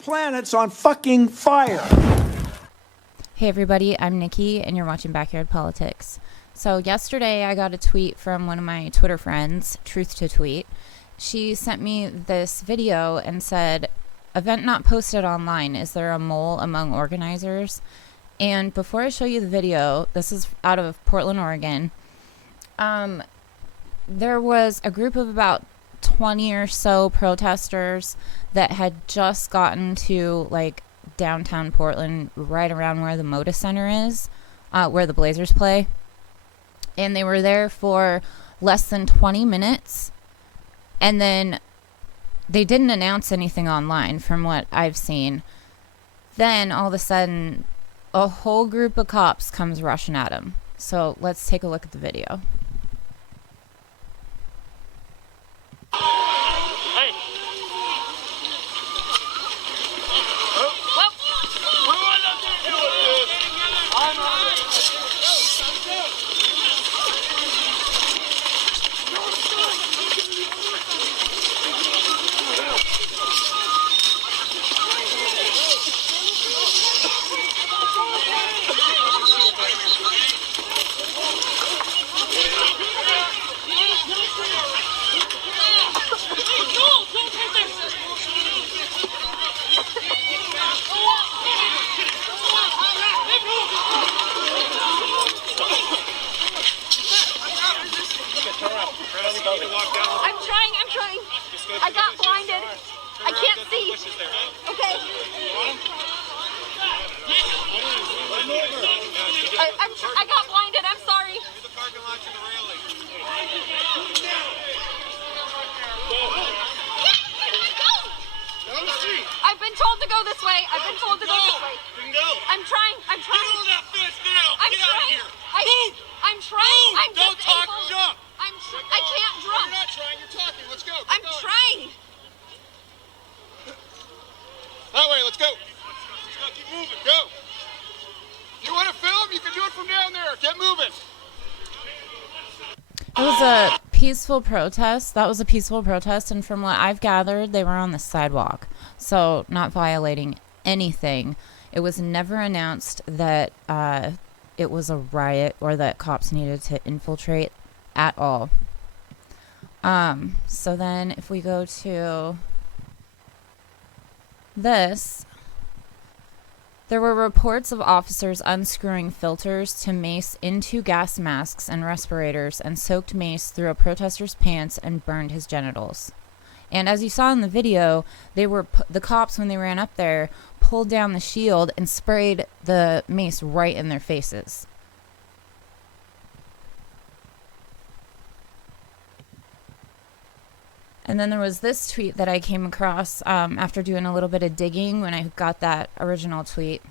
planet's on fucking fire. Hey everybody, I'm Nikki and you're watching Backyard Politics. So yesterday I got a tweet from one of my Twitter friends, Truth to Tweet. She sent me this video and said, "Event not posted online. Is there a mole among organizers?" And before I show you the video, this is out of Portland, Oregon. There was a group of about 20 or so protesters that had just gotten to like downtown Portland, right around where the Moda Center is, where the Blazers play. And they were there for less than 20 minutes. And then they didn't announce anything online from what I've seen. Then all of a sudden, a whole group of cops comes rushing at them. So let's take a look at the video. Hey. What do I not do with this? I'm on it. I'm trying. I got blinded. I can't see. Okay. I got blinded. I'm sorry. I've been told to go this way. I'm trying. Get on that fence now. I'm Get out of trying. here. I'm trying. Move. I'm Don't talk disabled. junk. I can't drum. You're not trying. You're talking. Let's go. I'm trying. That way. Let's go. Keep moving. Go. You want to film? You can do it from down there. Get moving. It was a peaceful protest. That was a peaceful protest. And from what I've gathered, they were on the sidewalk. So not violating anything. It was never announced that it was a riot or that cops needed to infiltrate at all. So then if we go to this, there were reports of officers unscrewing filters to mace into gas masks and respirators and soaked mace through a protester's pants and burned his genitals. And as you saw in the video, the cops, when they ran up there, pulled down the shield and sprayed the mace right in their faces. And then there was this tweet that I came across after doing a little bit of digging when I got that original tweet.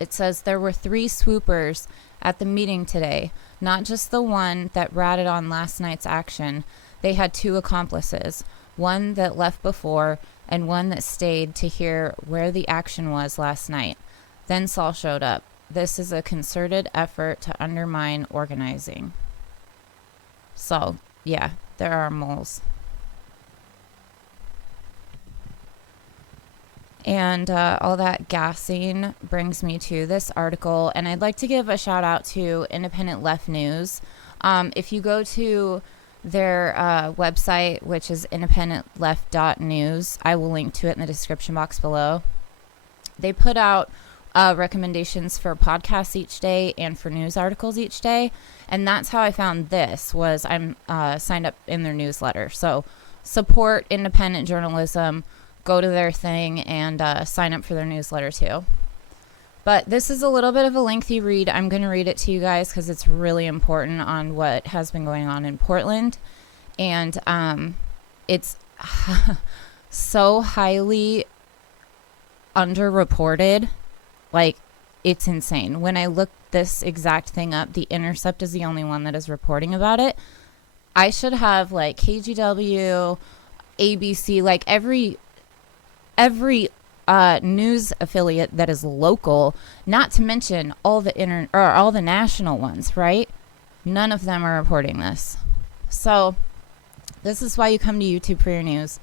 It says, "There were 3 swoopers at the meeting today, not just the one that ratted on last night's action. They had 2 accomplices, one that left before and one that stayed to hear where the action was last night. Then Saul showed up. This is a concerted effort to undermine organizing." So, yeah, there are moles. And all that gassing brings me to this article. And I'd like to give a shout out to Independent Left News. If you go to their website, which is independentleft.news, I will link to it in the description box below. They put out recommendations for podcasts each day and for news articles each day. And that's how I found this, was I'm signed up in their newsletter. So support independent journalism. Go to their thing and sign up for their newsletter too. But this is a little bit of a lengthy read. I'm going to read it to you guys because it's really important on what has been going on in Portland. And it's so highly underreported. Like, it's insane. When I looked this exact thing up, The Intercept is the only one that is reporting about it. I should have like KGW, ABC, like every news affiliate that is local, not to mention all the national ones, right? None of them are reporting this. So this is why you come to YouTube for your news.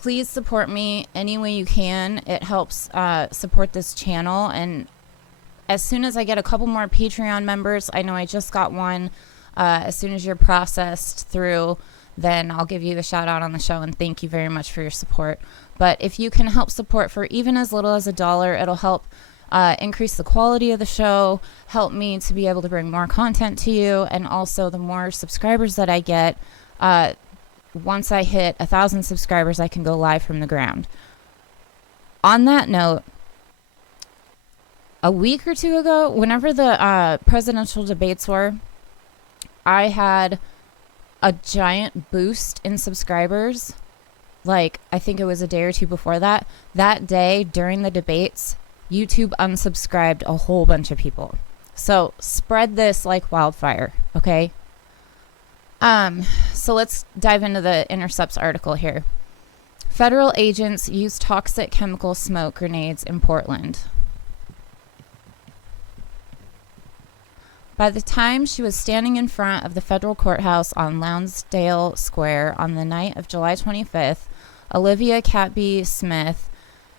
Please support me any way you can. It helps support this channel. And as soon as I get a couple more Patreon members, I know I just got one. As soon as you're processed through, then I'll give you a shout out on the show, and thank you very much for your support. But if you can help support for even as little as $1, it'll help increase the quality of the show, help me to be able to bring more content to you, and also the more subscribers that I get, once I hit 1,000 subscribers, I can go live from the ground. On that note, a week or two ago, whenever the presidential debates were, I had a giant boost in subscribers. Like, I think it was a day or two before that. That day, during the debates, YouTube unsubscribed a whole bunch of people. So spread this like wildfire, okay? So let's dive into the Intercepts article here. Federal agents use toxic chemical smoke grenades in Portland. By the time she was standing in front of the federal courthouse on Lonsdale Square on the night of July 25th, Olivia Catby Smith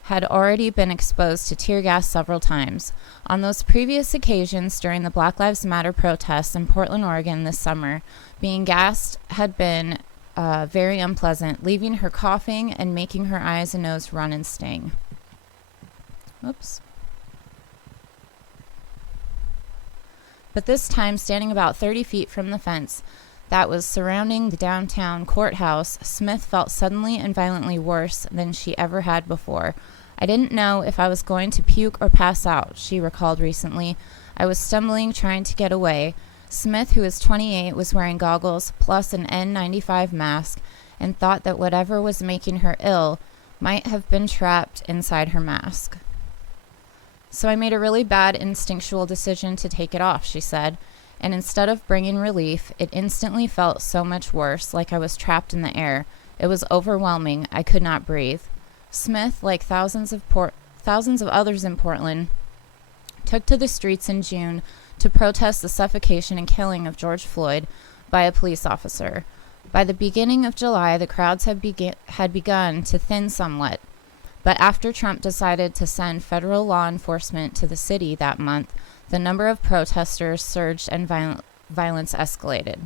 had already been exposed to tear gas several times. On those previous occasions during the Black Lives Matter protests in Portland, Oregon this summer, being gassed had been very unpleasant, leaving her coughing and making her eyes and nose run and sting. Oops. But this time, standing about 30 feet from the fence that was surrounding the downtown courthouse, Smith felt suddenly and violently worse than she ever had before. I didn't know if I was going to puke or pass out, she recalled recently. I was stumbling, trying to get away. Smith, who is 28, was wearing goggles plus an N95 mask and thought that whatever was making her ill might have been trapped inside her mask. So I made a really bad instinctual decision to take it off, she said, and instead of bringing relief, it instantly felt so much worse, like I was trapped in the air. It was overwhelming. I could not breathe. Smith, like thousands of others in Portland, took to the streets in June to protest the suffocation and killing of George Floyd by a police officer. By the beginning of July, the crowds had begun to thin somewhat. But after Trump decided to send federal law enforcement to the city that month, the number of protesters surged and violence escalated.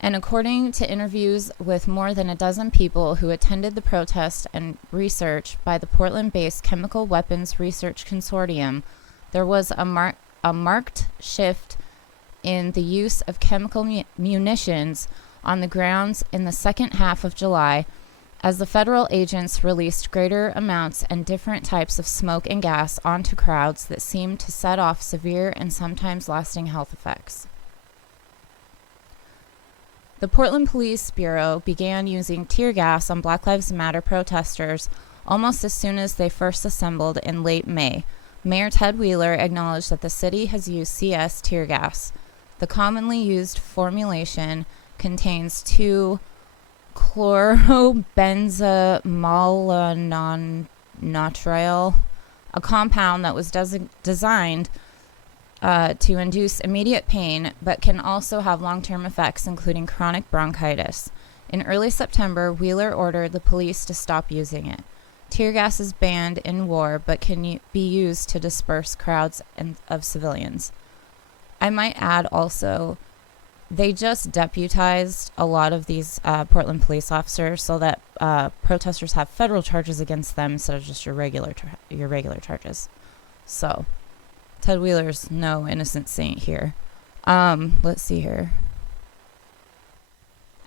And according to interviews with more than a dozen people who attended the protest and research by the Portland-based Chemical Weapons Research Consortium, there was a marked shift in the use of chemical munitions on the grounds in the second half of July, as the federal agents released greater amounts and different types of smoke and gas onto crowds that seemed to set off severe and sometimes lasting health effects. The Portland Police Bureau began using tear gas on Black Lives Matter protesters almost as soon as they first assembled in late May. Mayor Ted Wheeler acknowledged that the city has used CS tear gas. The commonly used formulation contains 2-chlorobenzamolonitrile, a compound that was designed to induce immediate pain, but can also have long-term effects, including chronic bronchitis. In early September, Wheeler ordered the police to stop using it. Tear gas is banned in war, but can be used to disperse crowds of civilians. I might add also, they just deputized a lot of these Portland police officers so that protesters have federal charges against them instead of just your regular charges. So Ted Wheeler's no innocent saint here. Let's see here.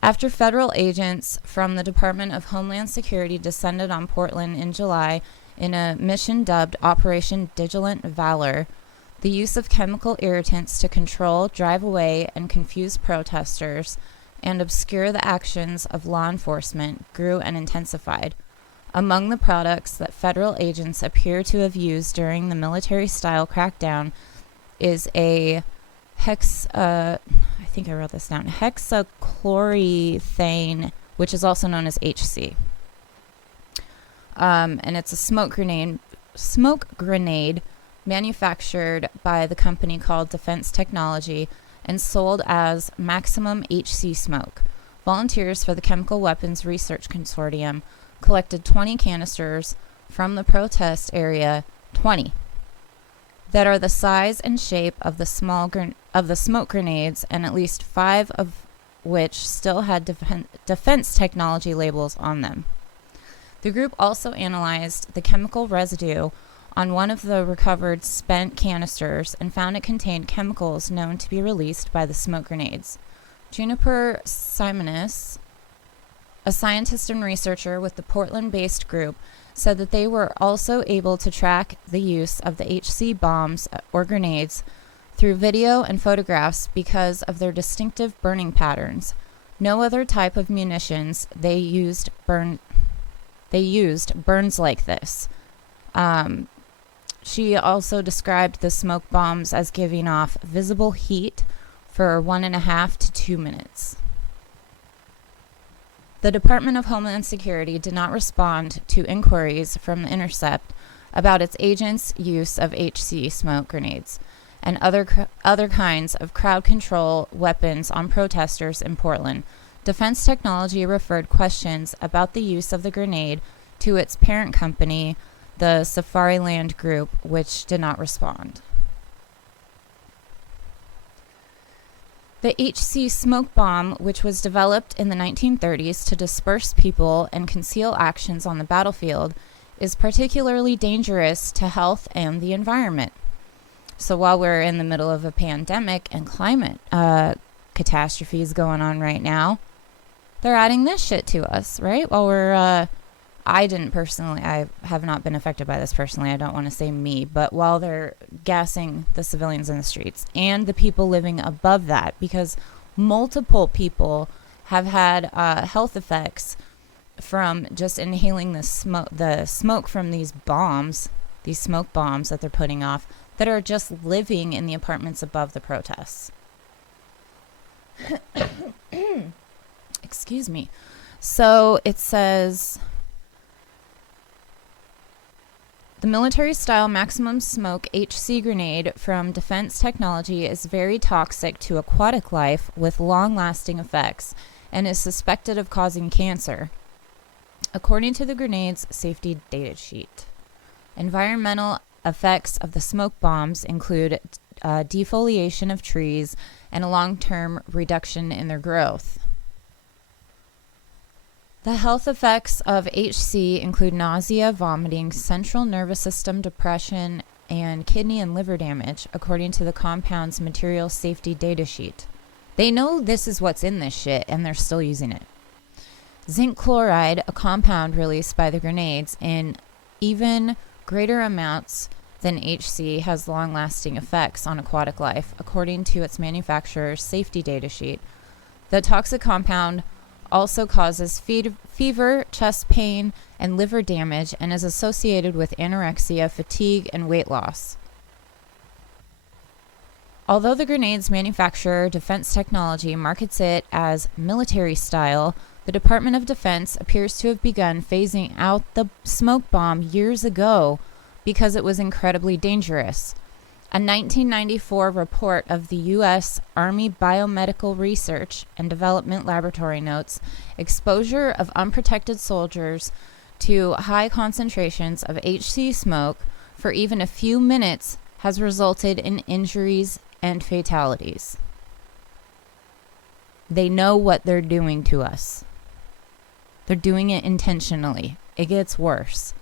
After federal agents from the Department of Homeland Security descended on Portland in July in a mission dubbed Operation Vigilant Valor, the use of chemical irritants to control, drive away, and confuse protesters and obscure the actions of law enforcement grew and intensified. Among the products that federal agents appear to have used during the military-style crackdown is a hexachloroethane, which is also known as HC. And it's a smoke grenade manufactured by the company called Defense Technology and sold as Maximum HC Smoke. volunteers for the Chemical Weapons Research Consortium collected 20 canisters from the protest area, 20, that are the size and shape of the smoke grenades, and at least 5 of which still had defense technology labels on them. The group also analyzed the chemical residue on one of the recovered spent canisters and found it contained chemicals known to be released by the smoke grenades. Juniper Simonis, a scientist and researcher with the Portland-based group, said that they were also able to track the use of the HC bombs or grenades through video and photographs because of their distinctive burning patterns. No other type of munitions they used burns like this. She also described the smoke bombs as giving off visible heat for 1.5 to 2 minutes. The Department of Homeland Security did not respond to inquiries from The Intercept about its agents' use of HC smoke grenades and other kinds of crowd control weapons on protesters in Portland. Defense Technology referred questions about the use of the grenade to its parent company, the Safariland Group, which did not respond. The HC smoke bomb, which was developed in the 1930s to disperse people and conceal actions on the battlefield, is particularly dangerous to health and the environment. So while we're in the middle of a pandemic and climate catastrophes going on right now, they're adding this shit to us, right? While we're, I have not been affected by this personally. I don't want to say me, but while they're gassing the civilians in the streets and the people living above that, because multiple people have had health effects from just inhaling the smoke from these smoke bombs that they're putting off, that are just living in the apartments above the protests. Excuse me. So it says, the military-style maximum smoke HC grenade from Defense Technology is very toxic to aquatic life with long-lasting effects and is suspected of causing cancer, according to the grenade's safety data sheet. Environmental effects of the smoke bombs include defoliation of trees and a long-term reduction in their growth. The health effects of HC include nausea, vomiting, central nervous system depression, and kidney and liver damage, according to the compound's material safety data sheet. They know this is what's in this shit, and they're still using it. Zinc chloride, a compound released by the grenades in even greater amounts than HC, has long-lasting effects on aquatic life, according to its manufacturer's safety data sheet. The toxic compound also causes fever, chest pain, and liver damage, and is associated with anorexia, fatigue, and weight loss. Although the grenade's manufacturer, Defense Technology, markets it as military style, the Department of Defense appears to have begun phasing out the smoke bomb years ago because it was incredibly dangerous. A 1994 report of the U.S. Army Biomedical Research and Development Laboratory notes exposure of unprotected soldiers to high concentrations of HC smoke for even a few minutes has resulted in injuries and fatalities. They know what they're doing to us. They're doing it intentionally. It gets worse.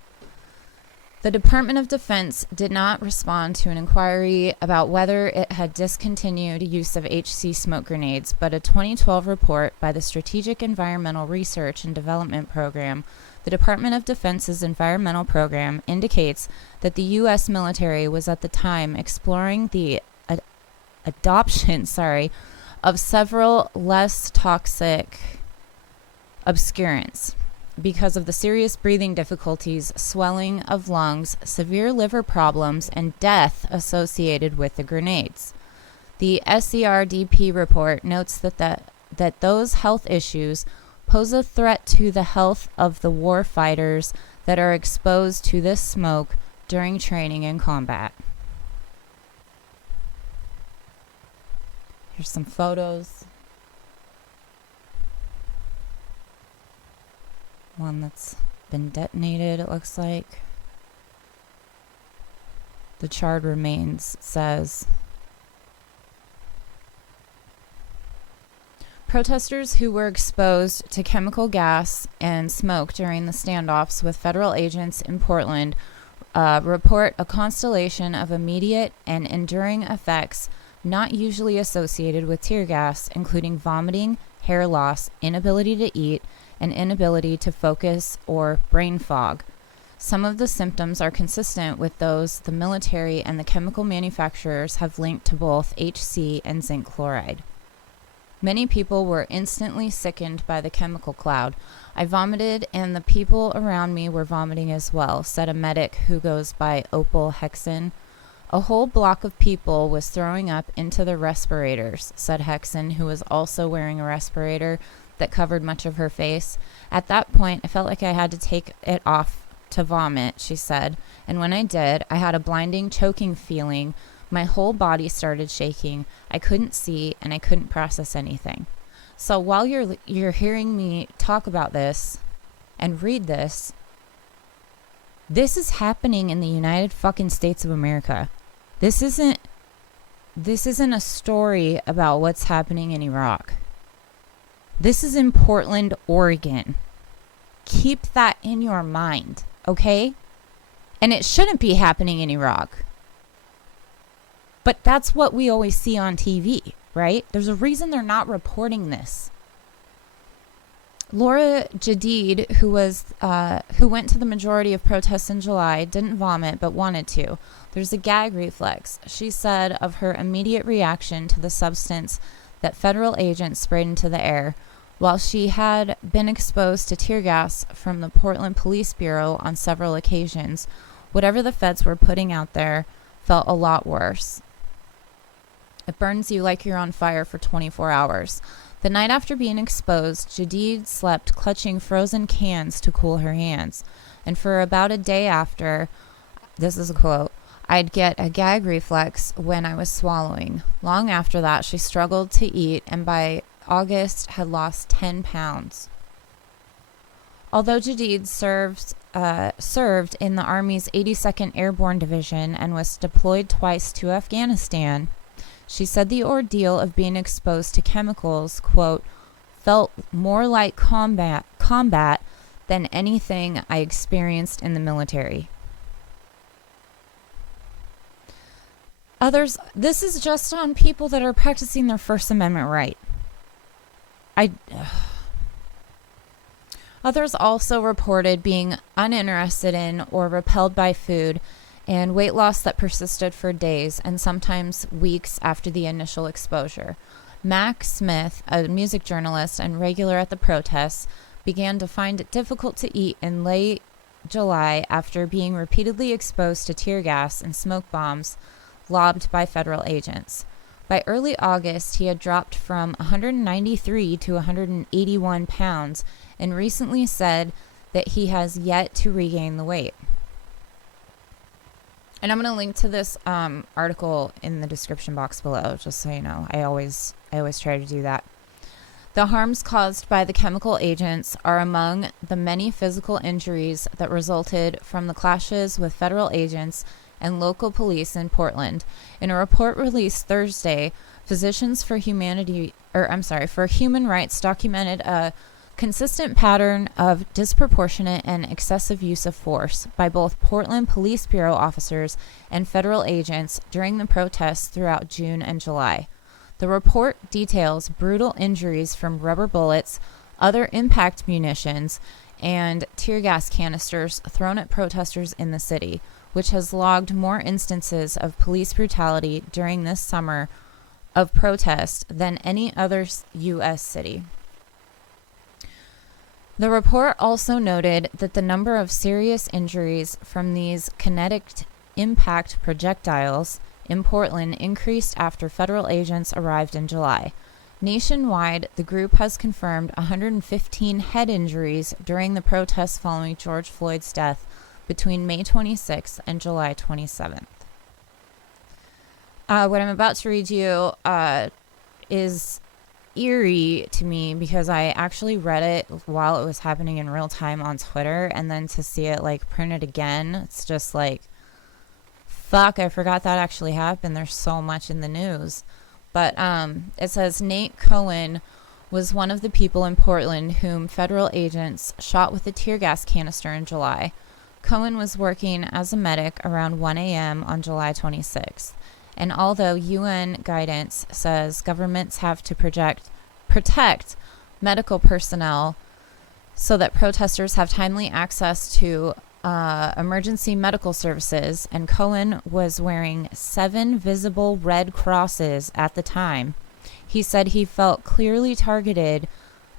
The Department of Defense did not respond to an inquiry about whether it had discontinued use of HC smoke grenades, but a 2012 report by the Strategic Environmental Research and Development Program, the Department of Defense's environmental program, indicates that the U.S. military was at the time exploring the adoption of several less toxic obscurants because of the serious breathing difficulties, swelling of lungs, severe liver problems, and death associated with the grenades. The SERDP report notes that those health issues pose a threat to the health of the war fighters that are exposed to this smoke during training and combat. Here's some photos. one that's been detonated, it looks like. The charred remains says, protesters who were exposed to chemical gas and smoke during the standoffs with federal agents in Portland report a constellation of immediate and enduring effects not usually associated with tear gas, including vomiting, hair loss, inability to eat, and inability to focus or brain fog. Some of the symptoms are consistent with those the military and the chemical manufacturers have linked to both HC and zinc chloride. Many people were instantly sickened by the chemical cloud. I vomited, and the people around me were vomiting as well, said a medic who goes by Opal Hexen. A whole block of people was throwing up into their respirators, said Hexen, who was also wearing a respirator that covered much of her face. At that point, I felt like I had to take it off to vomit, she said, and when I did, I had a blinding, choking feeling. My whole body started shaking. I couldn't see, and I couldn't process anything. So while you're hearing me talk about this and read this, this is happening in the United fucking States of America. This isn't a story about what's happening in Iraq. This is in Portland, Oregon. Keep that in your mind, okay? And it shouldn't be happening in Iraq. But that's what we always see on TV, right? There's a reason they're not reporting this. Laura Jadid, who went to the majority of protests in July, didn't vomit but wanted to. There's a gag reflex. She said of her immediate reaction to the substance that federal agents sprayed into the air. While she had been exposed to tear gas from the Portland Police Bureau on several occasions, whatever the feds were putting out there felt a lot worse. It burns you like you're on fire for 24 hours. The night after being exposed, Jadid slept clutching frozen cans to cool her hands. And for about a day after, this is a quote, I'd get a gag reflex when I was swallowing. Long after that, she struggled to eat and by August had lost 10 pounds. Although Jadid served in the Army's 82nd Airborne Division and was deployed twice to Afghanistan, she said the ordeal of being exposed to chemicals, quote, felt more like combat than anything I experienced in the military. This is just on people that are practicing their First Amendment right. Others also reported being uninterested in or repelled by food and weight loss that persisted for days and sometimes weeks after the initial exposure. Mac Smith, a music journalist and regular at the protests, began to find it difficult to eat in late July after being repeatedly exposed to tear gas and smoke bombs lobbed by federal agents. By early August, he had dropped from 193 to 181 pounds and recently said that he has yet to regain the weight. And I'm going to link to this article in the description box below, just so you know. I always try to do that. The harms caused by the chemical agents are among the many physical injuries that resulted from the clashes with federal agents and local police in Portland. In a report released Thursday, Physicians for Human Rights documented a consistent pattern of disproportionate and excessive use of force by both Portland Police Bureau officers and federal agents during the protests throughout June and July. The report details brutal injuries from rubber bullets, other impact munitions, and tear gas canisters thrown at protesters in the city, which has logged more instances of police brutality during this summer of protest than any other U.S. city. The report also noted that the number of serious injuries from these kinetic impact projectiles in Portland increased after federal agents arrived in July. Nationwide, the group has confirmed 115 head injuries during the protests following George Floyd's death between May 26th and July 27th. What I'm about to read you is eerie to me because I actually read it while it was happening in real time on Twitter, and then to see it like printed again, it's just like, fuck, I forgot that actually happened. There's so much in the news. But it says Nate Cohen was one of the people in Portland whom federal agents shot with a tear gas canister in July. Cohen was working as a medic around 1 a.m. on July 26th. And although UN guidance says governments have to protect medical personnel so that protesters have timely access to emergency medical services, and Cohen was wearing 7 visible red crosses at the time, he said he felt clearly targeted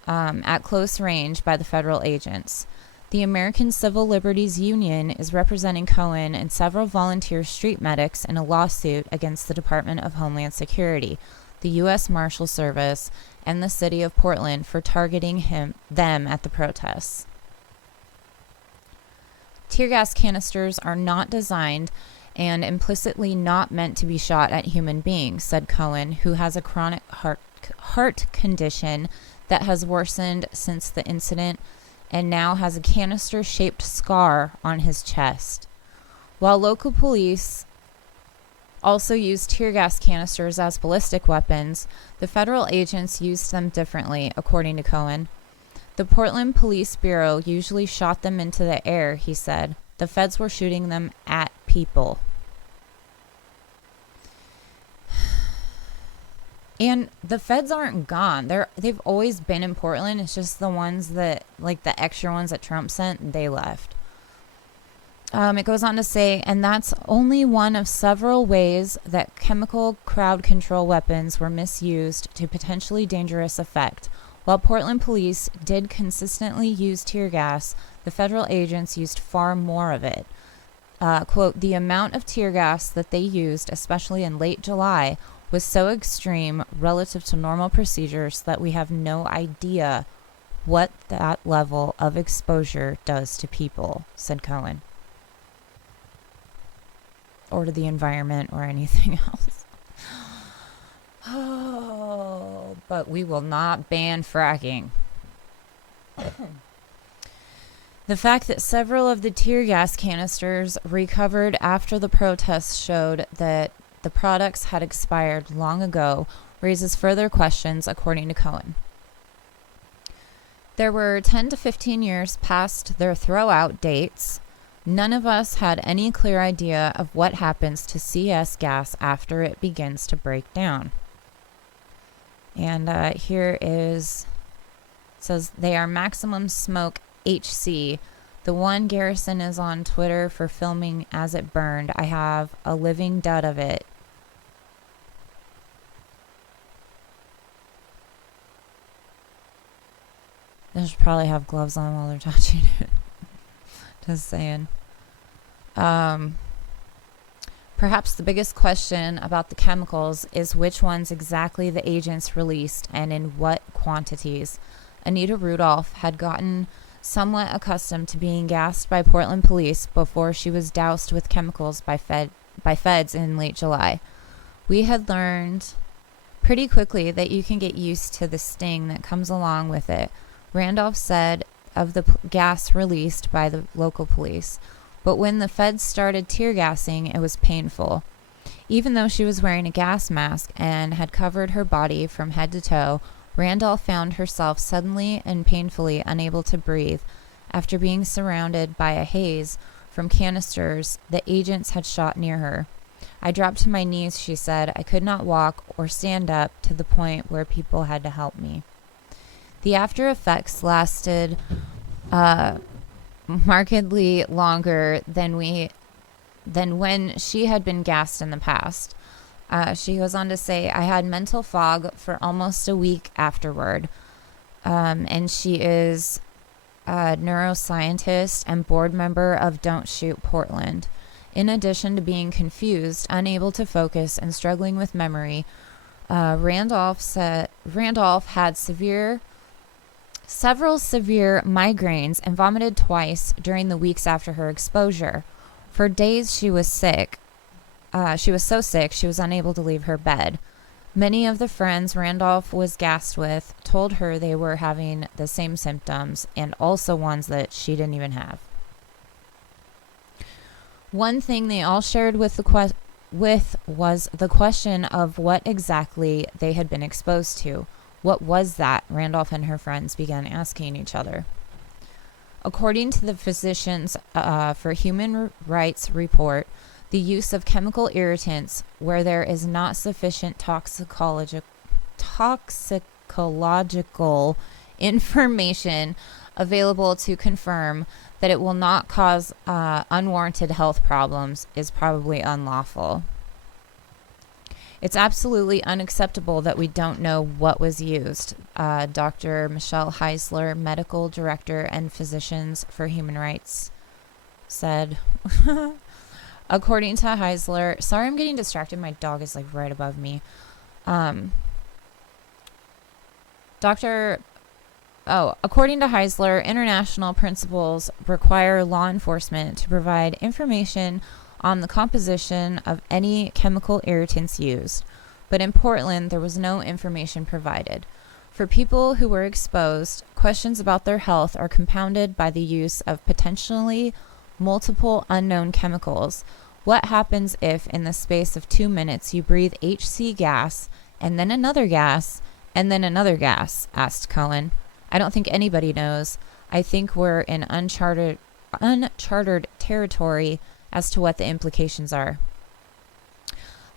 at close range by the federal agents. The American Civil Liberties Union is representing Cohen and several volunteer street medics in a lawsuit against the Department of Homeland Security, the U.S. Marshal Service, and the city of Portland for targeting them at the protests. Tear gas canisters are not designed and implicitly not meant to be shot at human beings, said Cohen, who has a chronic heart condition that has worsened since the incident and now has a canister-shaped scar on his chest. While local police also use tear gas canisters as ballistic weapons, the federal agents used them differently, according to Cohen. The Portland Police Bureau usually shot them into the air, he said. The feds were shooting them at people. And the feds aren't gone. They've always been in Portland. It's just the ones that, like the extra ones that Trump sent, they left. It goes on to say, and that's only one of several ways that chemical crowd control weapons were misused to potentially dangerous effect. While Portland police did consistently use tear gas, the federal agents used far more of it. Quote, the amount of tear gas that they used, especially in late July, was so extreme relative to normal procedures that we have no idea what that level of exposure does to people, said Cohen. Or to the environment or anything else. Oh, but we will not ban fracking. The fact that several of the tear gas canisters recovered after the protests showed that the products had expired long ago raises further questions, according to Cohen. There were 10 to 15 years past their throw-out dates. None of us had any clear idea of what happens to CS gas after it begins to break down. And here is, it says, they are maximum smoke HC. The one Garrison is on Twitter for filming as it burned. I have a living dud of it. They should probably have gloves on while they're touching it. Just saying. Perhaps the biggest question about the chemicals is which ones exactly the agents released and in what quantities. Anita Rudolph had gotten somewhat accustomed to being gassed by Portland police before she was doused with chemicals by feds in late July. We had learned pretty quickly that you can get used to the sting that comes along with it, Randolph said of the gas released by the local police. But when the feds started tear gassing, it was painful. Even though she was wearing a gas mask and had covered her body from head to toe, Randolph found herself suddenly and painfully unable to breathe after being surrounded by a haze from canisters the agents had shot near her. I dropped to my knees, she said. I could not walk or stand up to the point where people had to help me. The after effects lasted markedly longer than when she had been gassed in the past. She goes on to say, I had mental fog for almost a week afterward. And she is a neuroscientist and board member of Don't Shoot Portland. In addition to being confused, unable to focus, and struggling with memory, Randolph had several severe migraines and vomited twice during the weeks after her exposure. For days she was sick. She was so sick she was unable to leave her bed. Many of the friends Randolph was gassed with told her they were having the same symptoms and also ones that she didn't even have. One thing they all shared was the question of what exactly they had been exposed to. What was that? Randolph and her friends began asking each other. According to the Physicians for Human Rights report, the use of chemical irritants where there is not sufficient toxicological information available to confirm that it will not cause unwarranted health problems is probably unlawful. It's absolutely unacceptable that we don't know what was used, Dr. Michelle Heisler, medical director and Physicians for Human Rights, said. According to Heisler, sorry, I'm getting distracted. My dog is like right above me. According to Heisler, international principles require law enforcement to provide information on the composition of any chemical irritants used. But in Portland, there was no information provided. For people who were exposed, questions about their health are compounded by the use of potentially multiple unknown chemicals. What happens if, in the space of 2 minutes, you breathe HC gas, and then another gas, and then another gas? Asked Cohen. I don't think anybody knows. I think we're in uncharted territory as to what the implications are.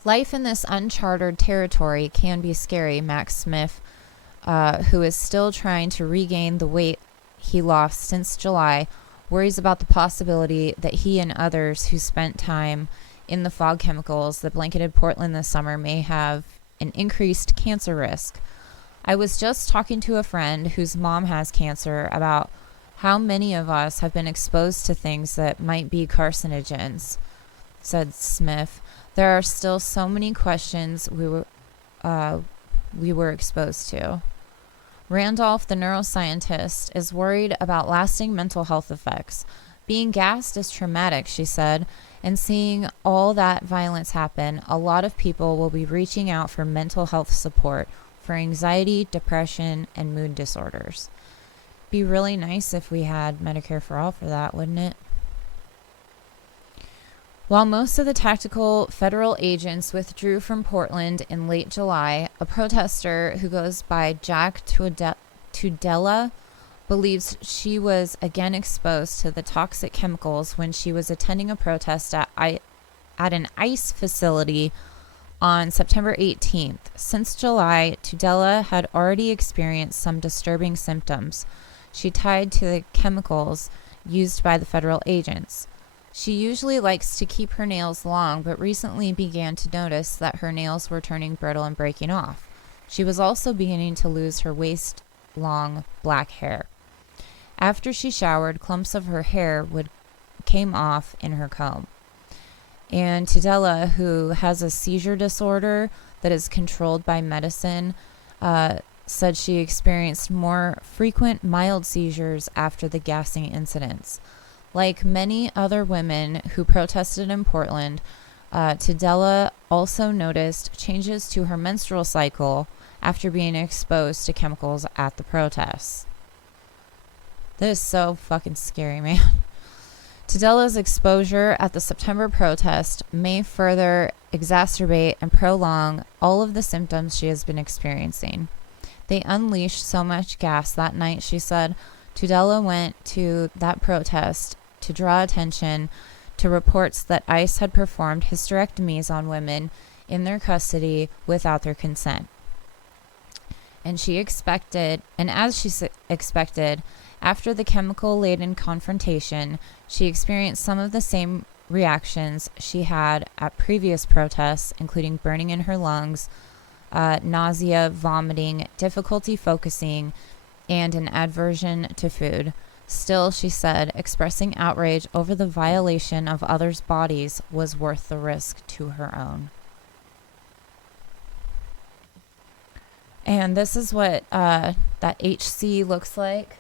Life in this uncharted territory can be scary, Max Smith, who is still trying to regain the weight he lost since July, worries about the possibility that he and others who spent time in the fog chemicals that blanketed Portland this summer may have an increased cancer risk. I was just talking to a friend whose mom has cancer about how many of us have been exposed to things that might be carcinogens, said Smith. There are still so many questions we were exposed to. Randolph, the neuroscientist, is worried about lasting mental health effects. Being gassed is traumatic, she said, and seeing all that violence happen, a lot of people will be reaching out for mental health support for anxiety, depression, and mood disorders. Be really nice if we had Medicare for all for that, wouldn't it? While most of the tactical federal agents withdrew from Portland in late July, a protester who goes by Jack Tudela believes she was again exposed to the toxic chemicals when she was attending a protest at an ICE facility on September 18th. Since July, Tudela had already experienced some disturbing symptoms she tied to the chemicals used by the federal agents. She usually likes to keep her nails long, but recently began to notice that her nails were turning brittle and breaking off. She was also beginning to lose her waist-long black hair. After she showered, clumps of her hair came off in her comb. And Tudela, who has a seizure disorder that is controlled by medicine, said she experienced more frequent mild seizures after the gassing incidents. Like many other women who protested in Portland, Tudela also noticed changes to her menstrual cycle after being exposed to chemicals at the protests. This is so fucking scary, man. Tudela's exposure at the September protest may further exacerbate and prolong all of the symptoms she has been experiencing. They unleashed so much gas that night, she said. Tudela went to that protest to draw attention to reports that ICE had performed hysterectomies on women in their custody without their consent. And as she expected, after the chemical-laden confrontation, she experienced some of the same reactions she had at previous protests, including burning in her lungs, nausea, vomiting, difficulty focusing, and an aversion to food. Still, she said, expressing outrage over the violation of others' bodies was worth the risk to her own. And this is what that HC looks like.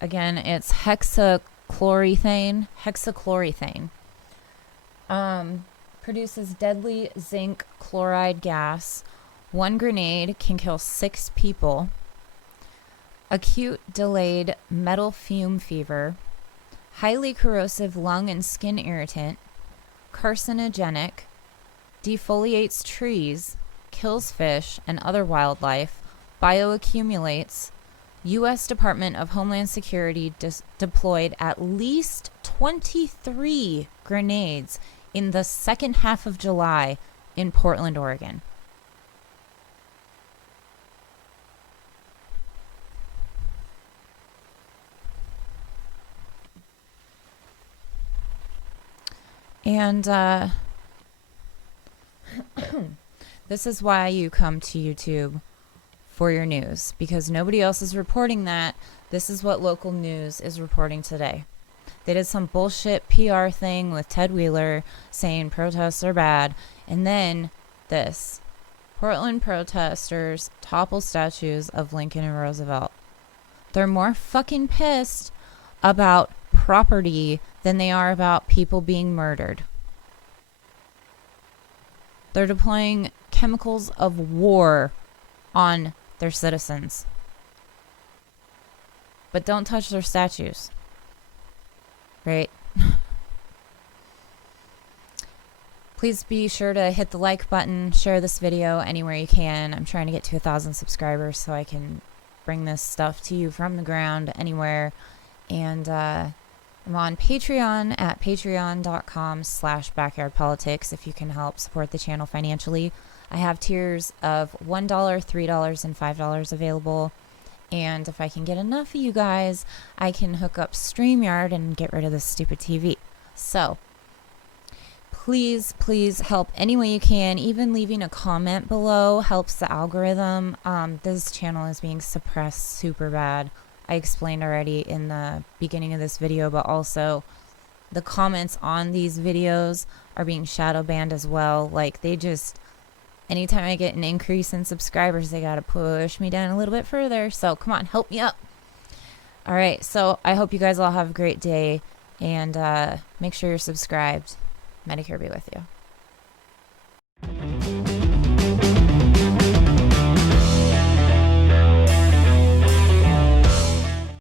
Again, it's hexachloroethane. Produces deadly zinc chloride gas, One grenade can kill 6 people. Acute delayed metal fume fever. Highly corrosive lung and skin irritant. Carcinogenic. Defoliates trees. Kills fish and other wildlife. Bioaccumulates. U.S. Department of Homeland Security deployed at least 23 grenades in the second half of July in Portland, Oregon. And this is why you come to YouTube for your news, because nobody else is reporting that. This is what local news is reporting today. They did some bullshit PR thing with Ted Wheeler saying protests are bad, and then this. Portland protesters topple statues of Lincoln and Roosevelt. They're more fucking pissed about property than they are about people being murdered. They're deploying chemicals of war on their citizens. But don't touch their statues. Right? Please be sure to hit the like button, share this video anywhere you can. I'm trying to get to 1,000 subscribers so I can bring this stuff to you from the ground anywhere. And I'm on Patreon at patreon.com/backyardpolitics if you can help support the channel financially. I have tiers of $1, $3, and $5 available. And if I can get enough of you guys, I can hook up StreamYard and get rid of this stupid TV. So, please, please help any way you can. Even leaving a comment below helps the algorithm. This channel is being suppressed super bad. I explained already in the beginning of this video, but also the comments on these videos are being shadow banned as well. Like, they just... Anytime I get an increase in subscribers, they gotta push me down a little bit further. So come on, help me up. All right, so I hope you guys all have a great day, and make sure you're subscribed. Medicare be with you.